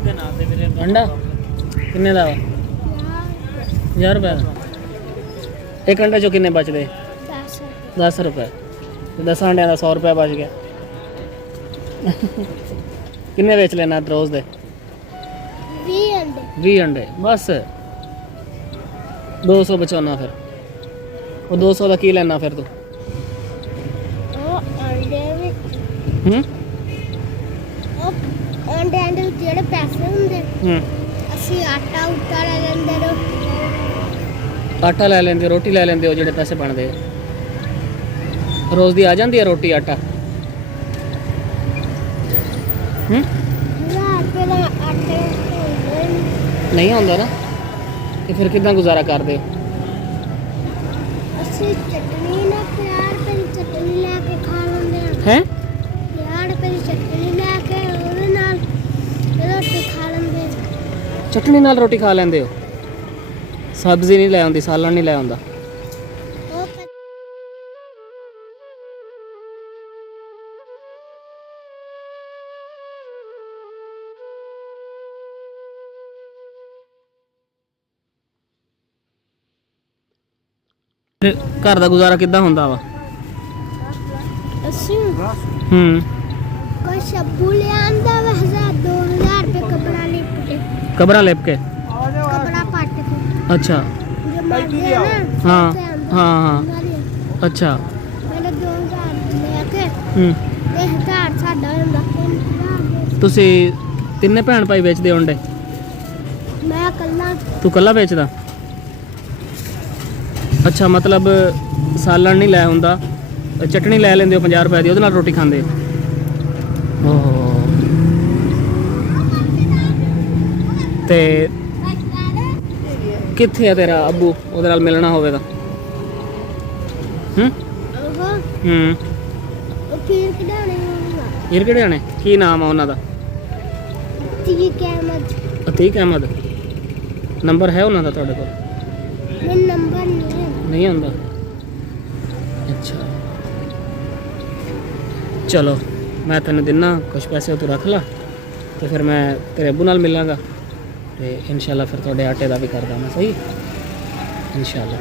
अंडा किन्ने दा 50 रुपए एक अंडे चो किन्ने बचदे 10 रुपए 10 अंडिया का 100 रुपया बच गया किन्ने बेच लेना रोज दे 20 अंडे बस 200 बचाना फिर वो 200 का की लेना फिर तू ਜਿਹੜੇ ਪੈਸੇ ਹੁੰਦੇ ਅਸੀਂ ਆਟਾ ਉੱਟਾ ਲੈ ਲੈਂਦੇ ਆਟਾ ਲੈ ਲੈਂਦੇ ਰੋਟੀ ਲੈ ਲੈਂਦੇ ਹੋ ਜਿਹੜੇ ਪੈਸੇ ਬਣਦੇ ਰੋਜ਼ ਦੀ ਆ ਜਾਂਦੀ ਹੈ ਰੋਟੀ ਆਟਾ ਨਹੀਂ ਹੁੰਦਾ ਨਾ ਤੇ ਫਿਰ ਕਿੱਦਾਂ ਗੁਜ਼ਾਰਾ ਕਰਦੇ ਹੋ ਅਸੀਂ ਚਟਨੀ ਨਾਲ 50 ਰੁਪਏ ਦੀ ਚਟਨੀ ਲੈ ਕੇ ਖਾ ਲੈਂਦੇ ਹਾਂ ਹੈ 50 ਰੁਪਏ ਦੀ ਚਟਨੀ ਲੈ ਕੇ ਉਹਦੇ ਨਾਲ ਰੋਟੀ ਖਾ ਲੈਂਦੇ ਚਟਨੀ ਨਾਲ ਰੋਟੀ ਖਾ ਲੈਂਦੇ ਹੋ ਸਬਜ਼ੀ ਨਹੀਂ ਲੈ ਆਉਂਦੀ ਸਾਲਣ ਨਹੀਂ ਲੈ ਆਉਂਦਾ ਘਰ ਦਾ ਗੁਜ਼ਾਰਾ ਕਿੱਦਾਂ ਹੁੰਦਾ ਵਾ ਅਸੀਂ ਕੋਈ ਸ਼ੱਬੂ ਲਿਆਂਦਾ ਵਾ 2000 ਰੁਪਏ कपड़ा लिप के कपड़ा पाट के अच्छा जो मारते हैं ना हाँ हाँ हाँ अच्छा मैंने 2000 लेके ते 1000 साडा ਹੁੰਦਾ ਤੁਸੀਂ ਤਿੰਨੇ ਭੈਣ ਭਾਈ ਵੇਚਦੇ ਹੋ ਅੰਡੇ ਮੈਂ ਇਕੱਲਾ ਤੂੰ ਇਕੱਲਾ ਵੇਚਦਾ ਅੱਛਾ ਮਤਲਬ ਸਾਲਣ ਨਹੀਂ ਲੈ ਹੁੰਦਾ ਚਟਣੀ ਲੈ ਲੈਂਦੇ ਹੋ 50 ਰੁਪਏ ਦੀ ਉਹਦੇ ਨਾਲ ਰੋਟੀ ਖਾਂਦੇ ਓਹ ਤੇ ਕਿੱਥੇ ਆ ਤੇਰਾ ਅੱਬੂ ਉਹਦੇ ਨਾਲ ਮਿਲਣਾ ਹੋਵੇ ਤਾਂ ਉਹ ਫਿਰ ਕਿਹੜੇ ਇਹ ਕਿਹੜੇ ਆਣੇ ਕੀ ਨਾਮ ਆ ਉਹਨਾਂ ਦਾ ਅਤੀਕ ਅਹਿਮਦ ਨੰਬਰ ਹੈ ਉਹਨਾਂ ਦਾ ਤੁਹਾਡੇ ਕੋਲ ਨੰਬਰ ਨਹੀਂ ਹੁੰਦਾ ਅੱਛਾ ਚਲੋ ਮੈਂ ਤੈਨੂੰ ਦਿਨਾ ਕੁਝ ਪੈਸੇ ਤੂੰ ਰੱਖ ਲਾ ਤੇ ਫਿਰ ਮੈਂ ਤੇਰੇ ਅੱਬੂ ਨਾਲ ਮਿਲਾਂਗਾ ਤੇ ਇਨਸ਼ਾਅੱਲਾ ਫਿਰ ਤੁਹਾਡੇ ਆਟੇ ਦਾ ਵੀ ਕਰਦਾ ਮੈਂ ਸਹੀ ਇਨਸ਼ਾਅੱਲਾ